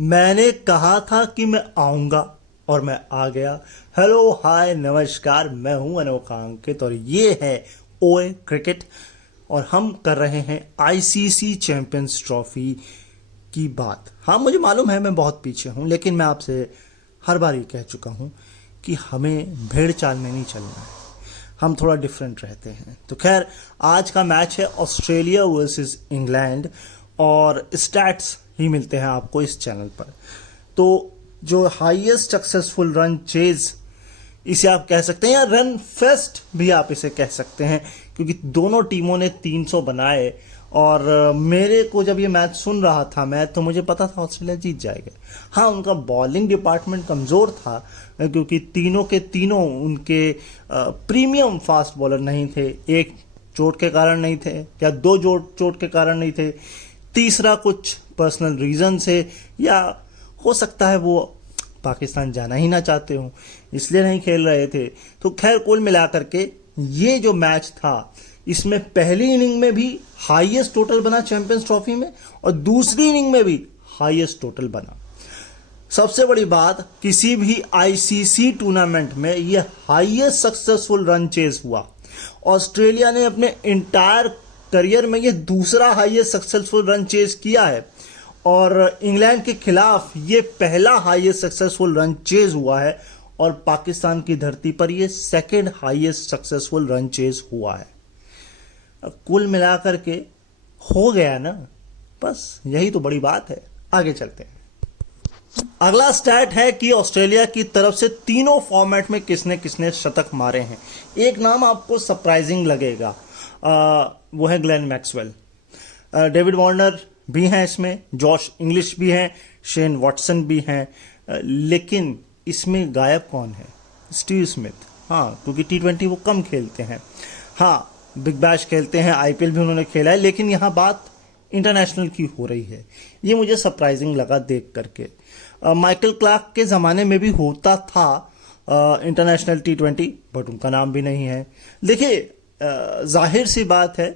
मैंने कहा था कि मैं आऊंगा और मैं आ गया। हेलो हाय नमस्कार, मैं हूं अनोखा अंकित और ये है ओए क्रिकेट। और हम कर रहे हैं आईसीसी चैंपियंस ट्रॉफी की बात। हाँ, मुझे मालूम है मैं बहुत पीछे हूं, लेकिन मैं आपसे हर बार ये कह चुका हूं कि हमें भेड़ चाल में नहीं चलना है, हम थोड़ा डिफरेंट रहते हैं। तो खैर, आज का मैच है ऑस्ट्रेलिया वर्सेस इंग्लैंड और स्टैट्स ही मिलते हैं आपको इस चैनल पर। तो जो हाईएस्ट सक्सेसफुल रन चेज इसे आप कह सकते हैं, या रन फेस्ट भी आप इसे कह सकते हैं, क्योंकि दोनों टीमों ने 300 बनाए। और मेरे को जब ये मैच सुन रहा था मैं, तो मुझे पता था ऑस्ट्रेलिया जीत जाएगा। हाँ, उनका बॉलिंग डिपार्टमेंट कमज़ोर था, क्योंकि तीनों के तीनों उनके प्रीमियम फास्ट बॉलर नहीं थे। एक चोट के कारण नहीं थे, या दो चोट के कारण नहीं थे, तीसरा कुछ पर्सनल रीज़न से, या हो सकता है वो पाकिस्तान जाना ही ना चाहते हो, इसलिए नहीं खेल रहे थे। तो खैर, कुल मिलाकर के ये जो मैच था, इसमें पहली इनिंग में भी हाईएस्ट टोटल बना चैंपियंस ट्रॉफी में, और दूसरी इनिंग में भी हाईएस्ट टोटल बना। सबसे बड़ी बात, किसी भी आईसीसी टूर्नामेंट में यह हाईएस्ट सक्सेसफुल रन चेज हुआ। ऑस्ट्रेलिया ने अपने इंटायर करियर में यह दूसरा हाईएस्ट सक्सेसफुल रन चेज किया है, और इंग्लैंड के खिलाफ ये पहला हाईएस्ट सक्सेसफुल रन चेज हुआ है, और पाकिस्तान की धरती पर यह second highest successful run chase हुआ है। कुल मिलाकर के हो गया ना, बस यही तो बड़ी बात है। आगे चलते हैं। अगला स्टैट है कि ऑस्ट्रेलिया की तरफ से तीनों फॉर्मेट में किसने किसने शतक मारे हैं। एक नाम आपको सरप्राइजिंग लगेगा, वो है ग्लेन मैक्सवेल। डेविड वार्नर भी हैं इसमें, जॉश इंग्लिश भी हैं, शेन वॉटसन भी हैं, लेकिन इसमें गायब कौन है? Steve Smith. हाँ, क्योंकि T20 वो कम खेलते हैं। हाँ, बिग बैश खेलते हैं, आईपीएल भी उन्होंने खेला है, लेकिन यहाँ बात इंटरनेशनल की हो रही है। ये मुझे सरप्राइजिंग लगा देख करके। माइकल क्लार्क के ज़माने में भी होता था इंटरनेशनल T20, बट उनका नाम भी नहीं है। देखिए, जाहिर सी बात है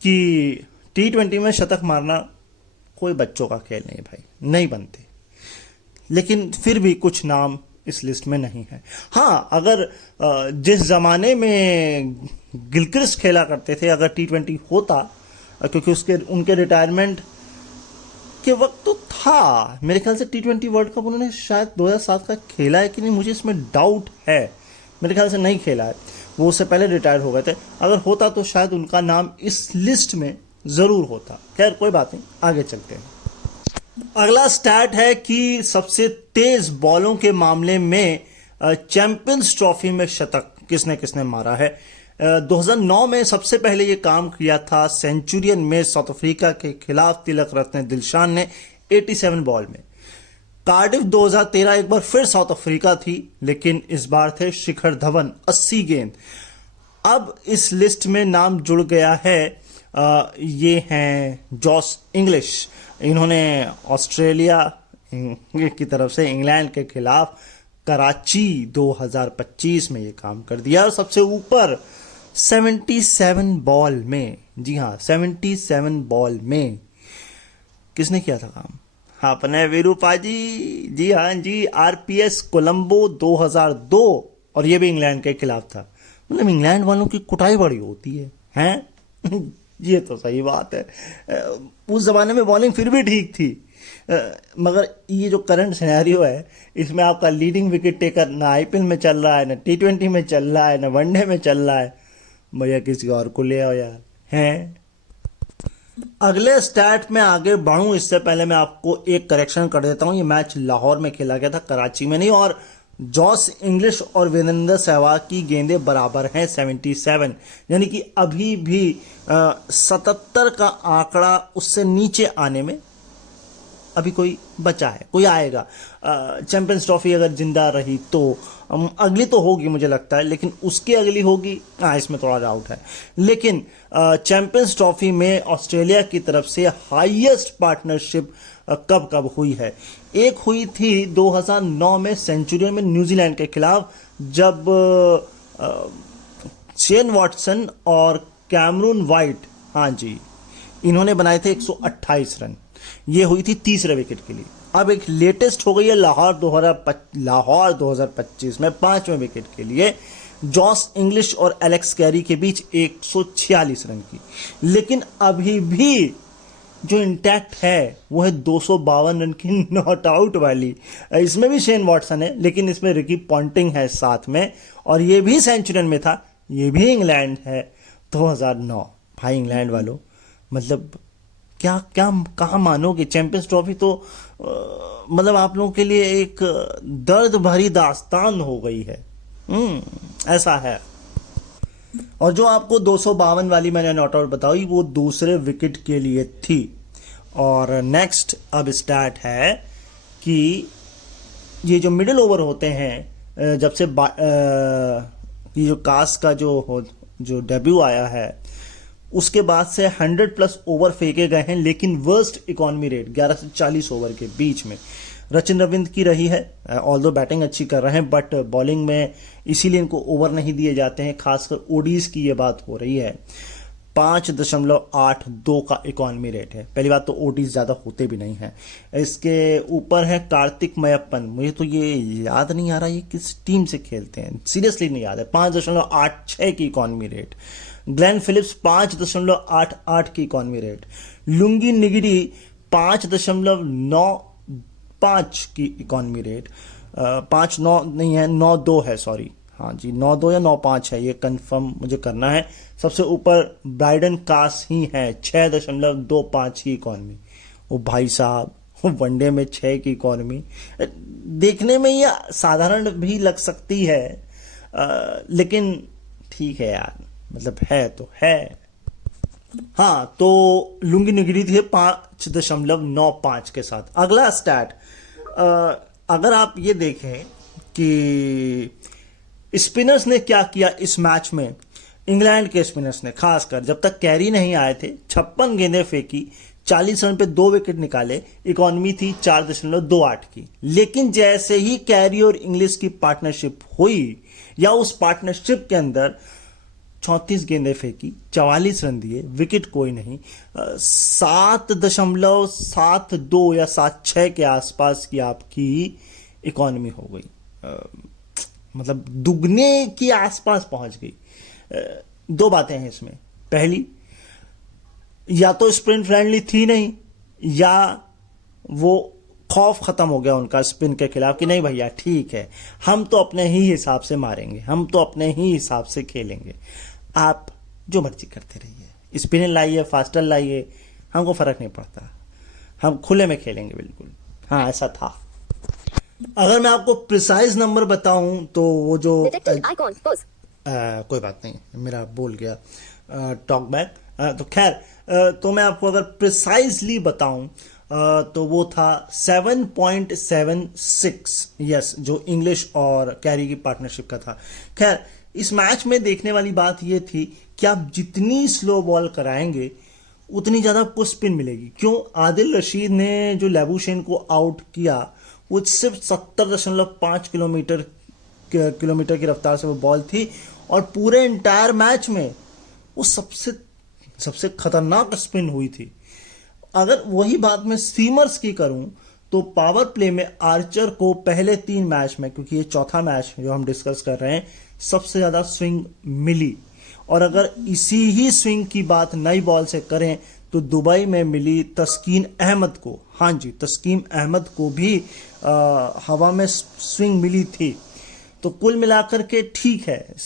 कि T20 में शतक मारना कोई बच्चों का खेल नहीं भाई, नहीं बनते। लेकिन फिर भी कुछ नाम इस लिस्ट में नहीं है। हाँ, अगर जिस जमाने में गिलक्रिस्ट खेला करते थे, अगर T20 होता, क्योंकि उनके रिटायरमेंट के वक्त तो था, मेरे ख्याल से T20 वर्ल्ड कप उन्होंने शायद 2007 का खेला है कि नहीं, मुझे इसमें डाउट है। मेरे ख्याल से नहीं खेला है, वो उससे पहले रिटायर हो गए थे। अगर होता तो शायद उनका नाम इस लिस्ट में ज़रूर होता। खैर, कोई बात नहीं, आगे चलते हैं। अगला स्टैट है कि सबसे तेज बॉलों के मामले में चैंपियंस ट्रॉफी में शतक किसने किसने मारा है। 2009 में सबसे पहले ये काम किया था सेंचुरियन में साउथ अफ्रीका के खिलाफ तिलक रत्ने दिलशान ने 87 बॉल में। कार्डिफ 2013 एक बार फिर साउथ अफ्रीका थी, लेकिन इस बार थे शिखर धवन 80 गेंद। अब इस लिस्ट में नाम जुड़ गया है, ये हैं जॉस इंग्लिश। इन्होंने ऑस्ट्रेलिया की तरफ से इंग्लैंड के खिलाफ कराची 2025 में ये काम कर दिया, और सबसे ऊपर 77 बॉल में, जी हाँ 77 बॉल में किसने किया था काम? अपने वीरूपा जी, जी हाँ जी, आरपीएस कोलंबो 2002, और ये भी इंग्लैंड के खिलाफ था। मतलब इंग्लैंड वालों की कुटाई बड़ी होती है, हैं? ये तो सही बात है। उस जमाने में बॉलिंग फिर भी ठीक थी, मगर ये जो करंट सिनेरियो है, इसमें आपका लीडिंग विकेट टेकर ना आईपीएल में चल रहा है, ना T20 में चल रहा है, ना वनडे में चल रहा है। भैया किसी और को ले आओ यार, हैं? अगले स्टैट में आगे बढ़ूं इससे पहले मैं आपको एक करेक्शन कर देता हूं। ये मैच लाहौर में खेला गया था, कराची में नहीं, और जॉस इंग्लिश और वीरेंद्र सहवाग की गेंदें बराबर हैं 77, यानी कि अभी भी 77 का आंकड़ा उससे नीचे आने में अभी कोई बचा है, कोई आएगा। चैंपियंस ट्रॉफी अगर जिंदा रही तो अगली तो होगी मुझे लगता है, लेकिन उसकी अगली होगी, हाँ इसमें थोड़ा डाउट है। लेकिन चैंपियंस ट्रॉफी में ऑस्ट्रेलिया की तरफ से हाईएस्ट पार्टनरशिप कब कब हुई है? एक हुई थी 2009 में सेंचुरियन में न्यूजीलैंड के खिलाफ, जब शेन वॉटसन और कैमरून वाइट, हाँ जी, इन्होंने बनाए थे 128 रन। ये हुई थी तीसरे विकेट के लिए। अब एक लेटेस्ट हो गई है लाहौर 2025 में 5वें विकेट के लिए जॉस इंग्लिश और एलेक्स कैरी के बीच 146 रन की। लेकिन अभी भी जो इंटैक्ट है वो है 252 रन की नॉट आउट वाली। इसमें भी शेन वॉटसन है, लेकिन इसमें रिकी पॉन्टिंग है साथ में, और ये भी सेंचुरियन में था। ये भी इंग्लैंड है 2009। भाई इंग्लैंड वालों, मतलब क्या क्या कहाँ मानोगे। चैंपियंस ट्रॉफी तो मतलब आप लोगों के लिए एक दर्द भरी दास्तान हो गई है। ऐसा है। और जो आपको 252 वाली मैंने नॉट आउट बताई वो दूसरे विकेट के लिए थी। और नेक्स्ट अब स्टार्ट है कि ये जो मिडिल ओवर होते हैं, जब से ये जो कास का जो डेब्यू आया है उसके बाद से 100+ ओवर फेंके गए हैं, लेकिन वर्स्ट इकॉनमी रेट 11 से 40 ओवर के बीच में रचिन रविंद्र की रही है। ऑल्दो बैटिंग अच्छी कर रहे हैं, बट बॉलिंग में इसीलिए इनको ओवर नहीं दिए जाते हैं। खासकर ओडीज की ये बात हो रही है। 5.82 का इकॉनमी रेट है। पहली बात तो ओडीज ज़्यादा होते भी नहीं हैं। इसके ऊपर है कार्तिक मयप्पन। मुझे तो ये याद नहीं आ रहा ये किस टीम से खेलते हैं, सीरियसली नहीं याद है। 5.86 की इकॉनमी रेट। ग्लेन फिलिप्स 5.88 की इकॉनमी रेट। लुंगी निगिरी 5.95 की इकॉनमी रेट। 5.9 नहीं है, 9.2 है, सॉरी। हाँ जी, 9.2 या 9.5 है, ये कंफर्म मुझे करना है। सबसे ऊपर ब्राइडन कास ही है 6.25 की इकॉनमी। वो भाई साहब, वनडे में 6 की इकॉनमी देखने में ये साधारण भी लग सकती है, लेकिन ठीक है यार, मतलब है तो है। हाँ, तो लुंगी निगरी थी 5.95 के साथ। अगला स्टैट, अगर आप ये देखें कि स्पिनर्स ने क्या किया इस मैच में। इंग्लैंड के स्पिनर्स ने, खासकर जब तक कैरी नहीं आए थे, 56 गेंदें फेंकी, 40 रन पे 2 विकेट निकाले, इकॉनमी थी 4.28 की। लेकिन जैसे ही कैरी और इंग्लिश की पार्टनरशिप हुई, या उस पार्टनरशिप के अंदर 34 गेंदें फेंकी, 44 रन दिए, विकेट कोई नहीं, 7.72 या 7.6 के आसपास की आपकी इकॉनमी हो गई। मतलब दुगने के आसपास पहुंच गई। दो बातें हैं इसमें। पहली, या तो स्पिन फ्रेंडली थी नहीं, या वो खौफ खत्म हो गया उनका स्पिन के खिलाफ कि नहीं भैया ठीक है, हम तो अपने ही हिसाब से मारेंगे, हम तो अपने ही हिसाब से खेलेंगे, आप जो मर्जी करते रहिए, स्पिनर लाइए, फास्टर लाइए, हमको फर्क नहीं पड़ता, हम खुले में खेलेंगे बिल्कुल। हाँ, ऐसा था। अगर मैं आपको प्रिसाइज नंबर बताऊं तो वो जो कोई बात नहीं, मेरा बोल गया टॉक बैक। तो खैर, तो मैं आपको अगर प्रिसाइजली बताऊं तो वो था 7.76, यस, जो इंग्लिश और कैरी की पार्टनरशिप का था। खैर, इस मैच में देखने वाली बात ये थी कि आप जितनी स्लो बॉल कराएंगे उतनी ज़्यादा आपको स्पिन मिलेगी। क्यों? आदिल रशीद ने जो लैबुशेन को आउट किया, वो सिर्फ 70.5 किलोमीटर की रफ्तार से वो बॉल थी, और पूरे इंटायर मैच में वो सबसे खतरनाक स्पिन हुई थी। अगर वही बात मैं सीमर्स की करूं तो पावर प्ले में आर्चर को पहले 3 मैच में, क्योंकि ये चौथा मैच जो हम डिस्कस कर रहे हैं, सबसे ज़्यादा स्विंग मिली। और अगर इसी ही स्विंग की बात नई बॉल से करें तो दुबई में मिली तस्कीन अहमद को। हाँ जी, तस्कीन अहमद को भी हवा में स्विंग मिली थी। तो कुल मिलाकर के ठीक है,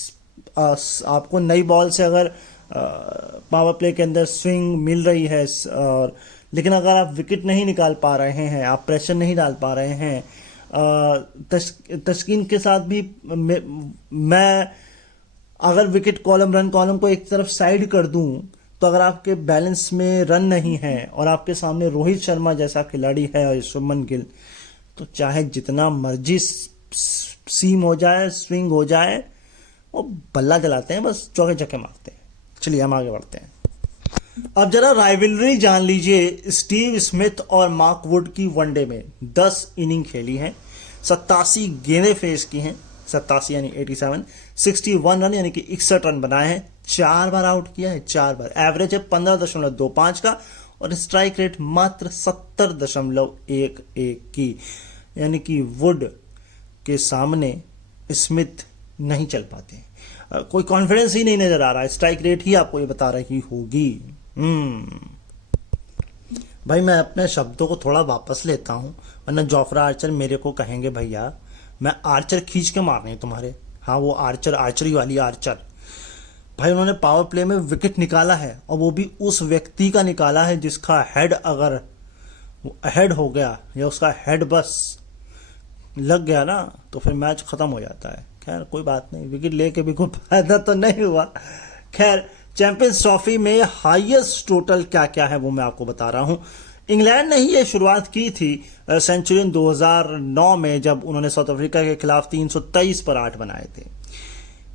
आपको नई बॉल से अगर पावर प्ले के अंदर स्विंग मिल रही है, और लेकिन अगर आप विकेट नहीं निकाल पा रहे हैं, आप प्रेशर नहीं डाल पा रहे हैं, तस्कीन के साथ भी मैं अगर विकेट कॉलम, रन कॉलम को एक तरफ साइड कर दूं, तो अगर आपके बैलेंस में रन नहीं है और आपके सामने रोहित शर्मा जैसा खिलाड़ी है और शुभमन गिल, तो चाहे जितना मर्जी सीम हो जाए, स्विंग हो जाए, वो बल्ला जलाते हैं, बस चौके चक्के मारते हैं। चलिए हम आगे बढ़ते हैं। अब जरा राइवलरी जान लीजिए स्टीव स्मिथ और मार्क वुड की वनडे में। 10 इनिंग खेली हैं, 87 गेंदें फेस की हैं, 87 यानी 87, 61 रन यानी कि 61 रन बनाए हैं, 4 बार आउट किया है, 4 बार। एवरेज है 15.25 का, और स्ट्राइक रेट मात्र 70.11 की, यानी कि वुड के सामने स्मिथ नहीं चल पाते। कोई कॉन्फिडेंस ही नहीं नजर आ रहा है, स्ट्राइक रेट ही आपको ये बता रही होगी। भाई मैं अपने शब्दों को थोड़ा वापस लेता हूँ, वरना जोफ्रा आर्चर मेरे को कहेंगे भैया मैं आर्चर खींच के मारने तुम्हारे। हाँ वो आर्चर, आर्चरी वाली आर्चर। भाई उन्होंने पावर प्ले में विकेट निकाला है, और वो भी उस व्यक्ति का निकाला है जिसका हेड अगर हेड हो गया या उसका हेड बस लग गया ना तो फिर मैच खत्म हो जाता है। खैर कोई बात नहीं, विकेट लेके भी कोई फायदा तो नहीं हुआ। खैर चैंपियंस ट्रॉफी में हाईएस्ट टोटल क्या क्या है वो मैं आपको बता रहा हूं। इंग्लैंड ने ही ये शुरुआत की थी सेंचुरियन 2009 में, जब उन्होंने साउथ अफ्रीका के खिलाफ 323 पर 8 बनाए थे।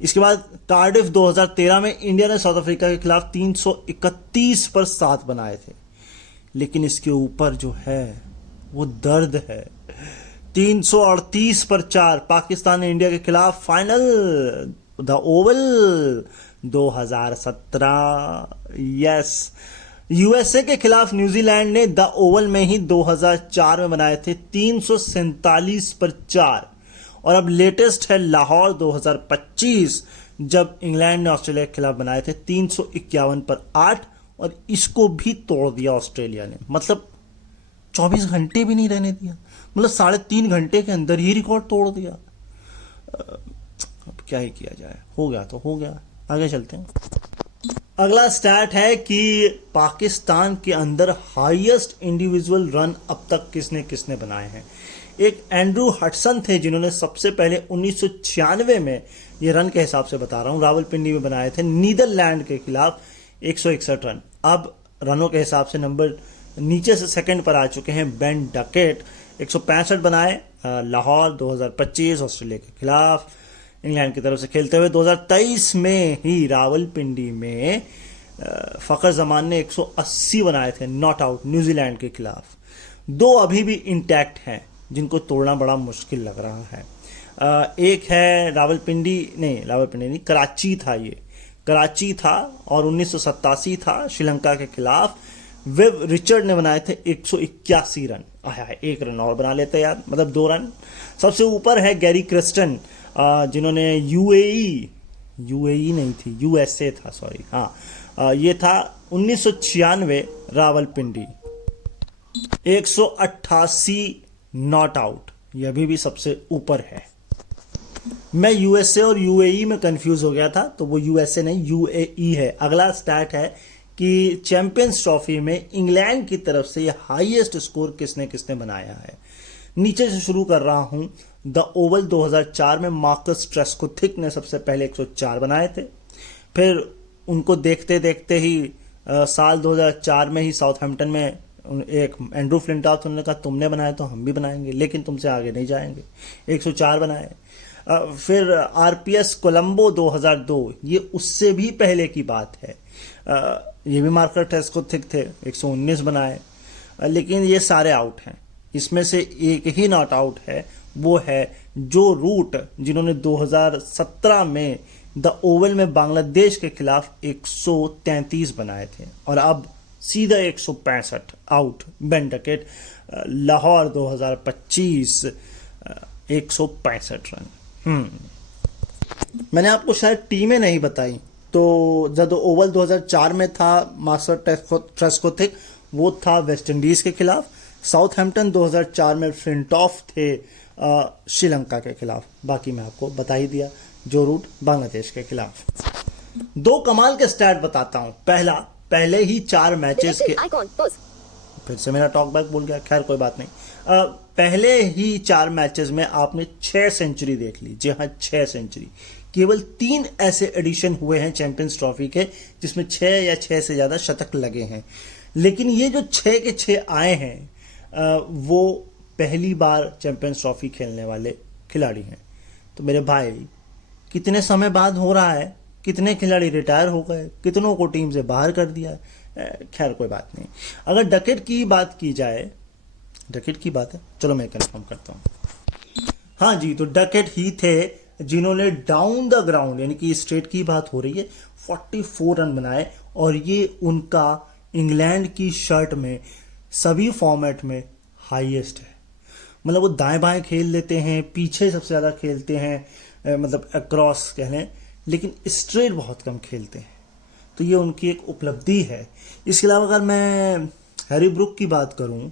इसके बाद कार्डिफ 2013 में इंडिया ने साउथ अफ्रीका के खिलाफ 331 पर 7 बनाए थे। लेकिन इसके ऊपर जो है वो दर्द है, 338 पर 4 पाकिस्तान ने इंडिया के खिलाफ final the Oval 2017। Yes, USA के खिलाफ न्यूजीलैंड ने द ओवल में ही 2004 में बनाए थे 347 पर 4। और अब लेटेस्ट है लाहौर 2025, जब इंग्लैंड ने ऑस्ट्रेलिया के खिलाफ बनाए थे 351 पर 8, और इसको भी तोड़ दिया ऑस्ट्रेलिया ने। मतलब 24 घंटे भी नहीं रहने दिया, मतलब 3.5 घंटे के अंदर ही रिकॉर्ड तोड़ दिया। अब क्या ही किया जाए, हो गया तो हो गया, आगे चलते हैं। अगला स्टैट है कि पाकिस्तान के अंदर हाईएस्ट इंडिविजुअल रन अब तक किसने किसने बनाए हैं। एक एंड्रू हडसन थे जिन्होंने सबसे पहले 1996 में, ये रन के हिसाब से बता रहा हूं, रावलपिंडी में बनाए थे नीदरलैंड के खिलाफ 161 रन। अब रनों के हिसाब से नंबर नीचे से सेकंड पर आ चुके हैं बेन डकेट, 165 बनाए लाहौर 2025 ऑस्ट्रेलिया के खिलाफ इंग्लैंड की तरफ से खेलते हुए। 2023 में ही रावलपिंडी में फखर जमान ने 180 बनाए थे नॉट आउट न्यूजीलैंड के खिलाफ। 2 अभी भी इंटैक्ट हैं जिनको तोड़ना बड़ा मुश्किल लग रहा है। एक है रावलपिंडी नहीं, कराची था, ये कराची था और 1987 था श्रीलंका के खिलाफ। विव रिचर्ड ने बनाए थे 181 रन। एक रन और बना लेते यार, मतलब 2 रन। सबसे ऊपर है गैरी क्रिस्टन जिन्होंने यूएई नहीं थी, यूएसए था, सॉरी, हाँ ये था 1996 रावलपिंडी, 188 नॉट आउट, ये अभी भी सबसे ऊपर है। मैं यूएसए और यूएई में कंफ्यूज हो गया था, तो वो यूएसए नहीं यूएई है। अगला स्टैट है कि चैंपियंस ट्रॉफी में इंग्लैंड की तरफ से ये हाईएस्ट स्कोर किसने किसने बनाया है। नीचे से शुरू कर रहा हूं। द ओवल 2004 में मार्कस ट्रेस्कोथिक ने सबसे पहले 104 बनाए थे। फिर उनको देखते देखते ही साल 2004 में ही साउथहैम्पटन में एक एंड्रू फ्लिंटॉफ, उन्होंने कहा तुमने बनाए तो हम भी बनाएंगे, लेकिन तुमसे आगे नहीं जाएंगे, 104 बनाए। फिर आरपीएस कोलंबो 2002, ये उससे भी पहले की बात है, ये भी मार्कर ट्रेस्कोथिक थे, 119 बनाए। लेकिन ये सारे आउट हैं, इसमें से एक ही नॉट आउट है, वो है जो रूट, जिन्होंने 2017 में द ओवल में बांग्लादेश के खिलाफ 133 बनाए थे और अब सीधा 165 out. Ben Duckett Lahore 2025 165 run. मैंने आपको शायद टीमें नहीं बताई, तो जब ओवल 2004 में था मास्टर ट्रेस्कोथिक, वो था वेस्ट इंडीज के खिलाफ। साउथहैम्पटन 2004 में फ्लिंटॉफ थे श्रीलंका के खिलाफ। बाकी मैं आपको बता ही दिया, जो रूट बांग्लादेश के खिलाफ। 2 कमाल के स्टैट बताता हूं। पहला, पहले ही 4 मैचेस के, फिर से मेरा टॉक बैक भूल गया, खैर कोई बात नहीं। पहले ही 4 मैचेस में आपने 6 सेंचुरी देख ली। जी हाँ, 6 सेंचुरी। केवल 3 ऐसे एडिशन हुए हैं चैंपियंस ट्रॉफी के जिसमें 6 या 6 से ज्यादा शतक लगे हैं। लेकिन ये जो 6 के 6 आए हैं वो पहली बार चैंपियंस ट्रॉफी खेलने वाले खिलाड़ी हैं। तो मेरे भाई, कितने समय बाद हो रहा है, कितने खिलाड़ी रिटायर हो गए, कितनों को टीम से बाहर कर दिया है। खैर कोई बात नहीं। अगर डकेट की बात की जाए, डकेट की बात है, चलो मैं कंफर्म करता हूं। हाँ जी, तो डकेट ही थे जिन्होंने डाउन द ग्राउंड, यानी कि स्ट्रेट की बात हो रही है, 44 रन बनाए और ये उनका इंग्लैंड की शर्ट में सभी फॉर्मेट में हाईएस्ट है। मतलब वो दाएं बाएं खेल लेते हैं, पीछे सबसे ज़्यादा खेलते हैं, मतलब अक्रॉस कह लें, लेकिन स्ट्रेट बहुत कम खेलते हैं। तो ये उनकी एक उपलब्धि है। इसके अलावा अगर मैं हैरी ब्रुक की बात करूं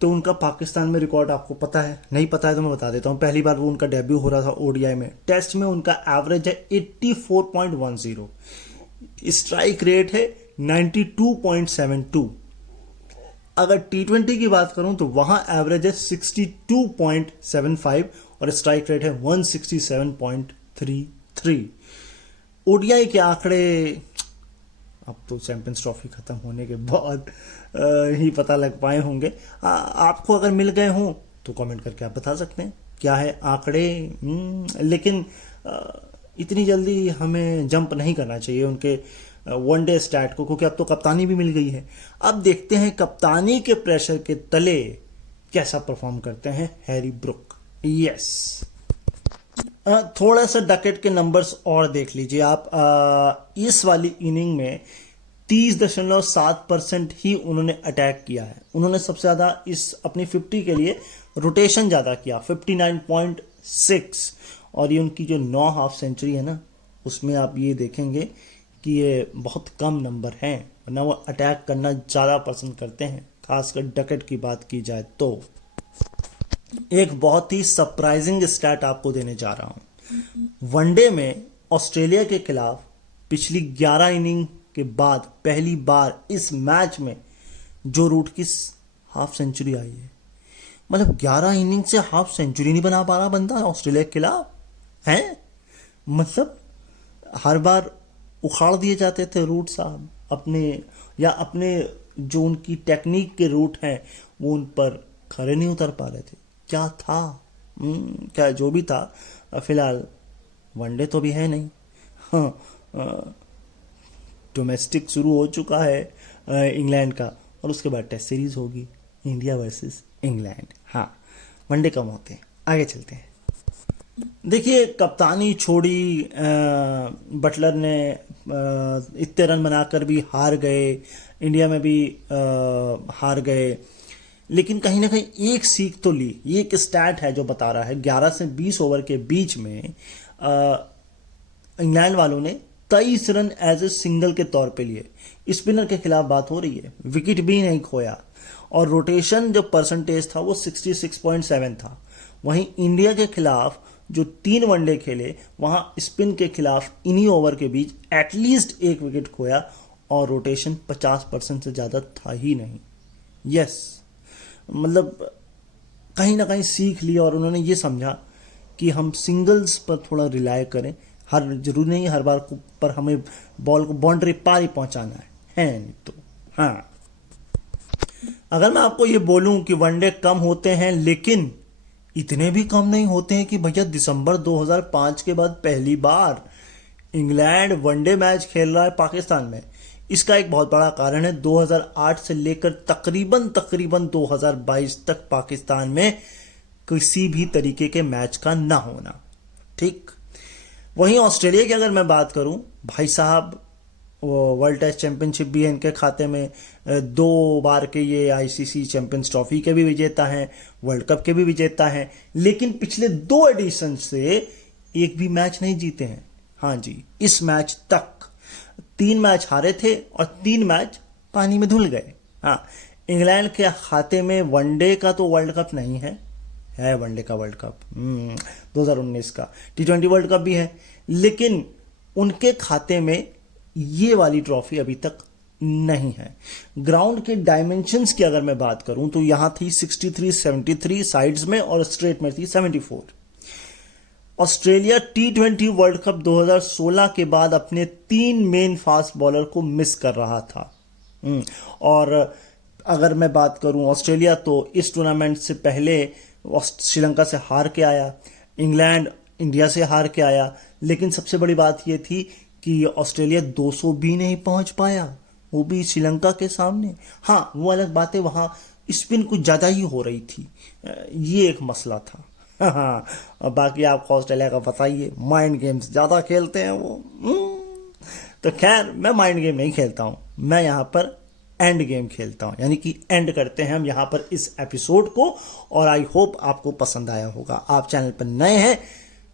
तो उनका पाकिस्तान में रिकॉर्ड आपको पता है, नहीं पता है तो मैं बता देता हूं। पहली बार वो उनका डेब्यू हो रहा था ओडीआई में, टेस्ट में उनका एवरेज है 84.10, स्ट्राइक रेट है 92.72। अगर टी20 की बात करूं तो वहां एवरेज है 62.75 और स्ट्राइक रेट है 167.33। ओडीआई के आंकड़े अब तो चैंपियंस ट्रॉफी खत्म होने के बाद ही पता लग पाए होंगे। आपको अगर मिल गए हों तो कमेंट करके आप बता सकते हैं क्या है आंकड़े। लेकिन इतनी जल्दी हमें जंप नहीं करना चाहिए उनके वनडे स्टैट को, क्योंकि अब तो कप्तानी भी मिल गई है। अब देखते हैं कप्तानी के प्रेशर के तले कैसा परफॉर्म करते हैं हैरी ब्रुक। यस, थोड़ा सा डकेट के नंबर्स और देख लीजिए आप। इस वाली इनिंग में 30.7% ही उन्होंने अटैक किया है। उन्होंने सबसे ज़्यादा इस अपनी 50 के लिए रोटेशन ज़्यादा किया, 59.6। और ये उनकी जो 9 हाफ सेंचुरी है ना, उसमें आप ये देखेंगे कि ये बहुत कम नंबर हैं, वरना वो अटैक करना ज़्यादा पसंद करते हैं, खासकर डकेट की बात की जाए तो। एक बहुत ही सरप्राइजिंग स्टैट आपको देने जा रहा हूं। वनडे में ऑस्ट्रेलिया के खिलाफ पिछली 11 इनिंग के बाद पहली बार इस मैच में जो रूट की हाफ सेंचुरी आई है। मतलब 11 इनिंग से हाफ सेंचुरी नहीं बना पा रहा बंदा ऑस्ट्रेलिया के खिलाफ है। मतलब हर बार उखाड़ दिए जाते थे रूट साहब अपने, या अपने जो उनकी टेक्निक के रूट हैं वो उन पर खरे नहीं उतर पा रहे थे। क्या था, क्या जो भी था, फिलहाल वनडे तो भी है नहीं। हाँ, डोमेस्टिक शुरू हो चुका है इंग्लैंड का, और उसके बाद टेस्ट सीरीज होगी इंडिया वर्सेस इंग्लैंड। हाँ, वनडे कम होते हैं। आगे चलते हैं। देखिए, कप्तानी छोड़ी, बटलर ने इतने रन बनाकर भी हार गए, इंडिया में भी हार गए, लेकिन कहीं ना कहीं एक सीख तो ली। ये एक स्टैट है जो बता रहा है 11 से 20 ओवर के बीच में इंग्लैंड वालों ने 23 रन एज ए सिंगल के तौर पे लिए। स्पिनर के खिलाफ बात हो रही है, विकेट भी नहीं खोया, और रोटेशन जो परसेंटेज था वो 66.7 था। वहीं इंडिया के खिलाफ जो 3 वनडे खेले, वहां स्पिन के खिलाफ इन्हीं ओवर के बीच एटलीस्ट एक विकेट खोया, और रोटेशन 50% से ज़्यादा था ही नहीं। यस, मतलब कहीं ना कहीं सीख लिया, और उन्होंने ये समझा कि हम सिंगल्स पर थोड़ा रिलाय करें। हर जरूरी नहीं हर बार पर हमें बॉल को बाउंड्री पार ही पहुंचाना है नहीं तो। हाँ, अगर मैं आपको ये बोलूं कि वनडे कम होते हैं, लेकिन इतने भी कम नहीं होते हैं कि भैया दिसंबर 2005 के बाद पहली बार इंग्लैंड वनडे मैच खेल रहा है पाकिस्तान में। इसका एक बहुत बड़ा कारण है 2008 से लेकर तकरीबन 2022 तक पाकिस्तान में किसी भी तरीके के मैच का ना होना। ठीक, वहीं ऑस्ट्रेलिया की अगर मैं बात करूं, भाई साहब वर्ल्ड टेस्ट चैंपियनशिप भी है इनके खाते में, 2 बार के ये आईसीसी चैंपियंस ट्रॉफी के भी विजेता हैं, वर्ल्ड कप के भी विजेता हैं, लेकिन पिछले 2 एडिशन से एक भी मैच नहीं जीते हैं। हाँ जी, इस मैच तक 3 मैच हारे थे और 3 मैच पानी में धुल गए। हाँ, इंग्लैंड के खाते में वनडे का तो वर्ल्ड कप नहीं है वनडे का वर्ल्ड कप 2019 का T20 वर्ल्ड कप भी है, लेकिन उनके खाते में ये वाली ट्रॉफी अभी तक नहीं है। ग्राउंड के डायमेंशंस की अगर मैं बात करूं तो यहां थी 63, 73 साइड्स में, और स्ट्रेट में थी 74। ऑस्ट्रेलिया T20 वर्ल्ड कप 2016 के बाद अपने 3 मेन फास्ट बॉलर को मिस कर रहा था। और अगर मैं बात करूं ऑस्ट्रेलिया, तो इस टूर्नामेंट से पहले श्रीलंका से हार के आया, इंग्लैंड इंडिया से हार के आया, लेकिन सबसे बड़ी बात यह थी कि ऑस्ट्रेलिया 200 भी नहीं पहुंच पाया, वो भी श्रीलंका के सामने। हाँ, वो अलग बात है, वहां स्पिन कुछ ज़्यादा ही हो रही थी, ये एक मसला था। हाँ, बाकी आपको ऑस्ट्रेलिया का बताइए, माइंड गेम्स ज़्यादा खेलते हैं वो। तो खैर, मैं माइंड गेम नहीं खेलता हूँ, मैं यहाँ पर एंड गेम खेलता हूँ, यानी कि एंड करते हैं हम यहाँ पर इस एपिसोड को। और आई होप आपको पसंद आया होगा। आप चैनल पर नए हैं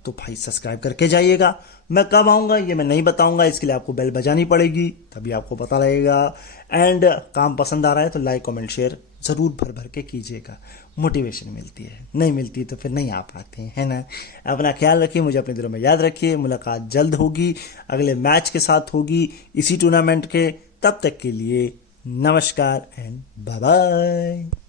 तो भाई सब्सक्राइब करके जाइएगा। मैं कब आऊँगा ये मैं नहीं बताऊँगा, इसके लिए आपको बेल बजानी पड़ेगी, तभी आपको पता लगेगा। एंड काम पसंद आ रहा है तो लाइक कमेंट शेयर ज़रूर भर भर के कीजिएगा, मोटिवेशन मिलती है, नहीं मिलती तो फिर नहीं आ पाते हैं, है ना। अपना ख्याल रखिए, मुझे अपने दिलों में याद रखिए। मुलाकात जल्द होगी, अगले मैच के साथ होगी इसी टूर्नामेंट के। तब तक के लिए नमस्कार एंड बाय बाय।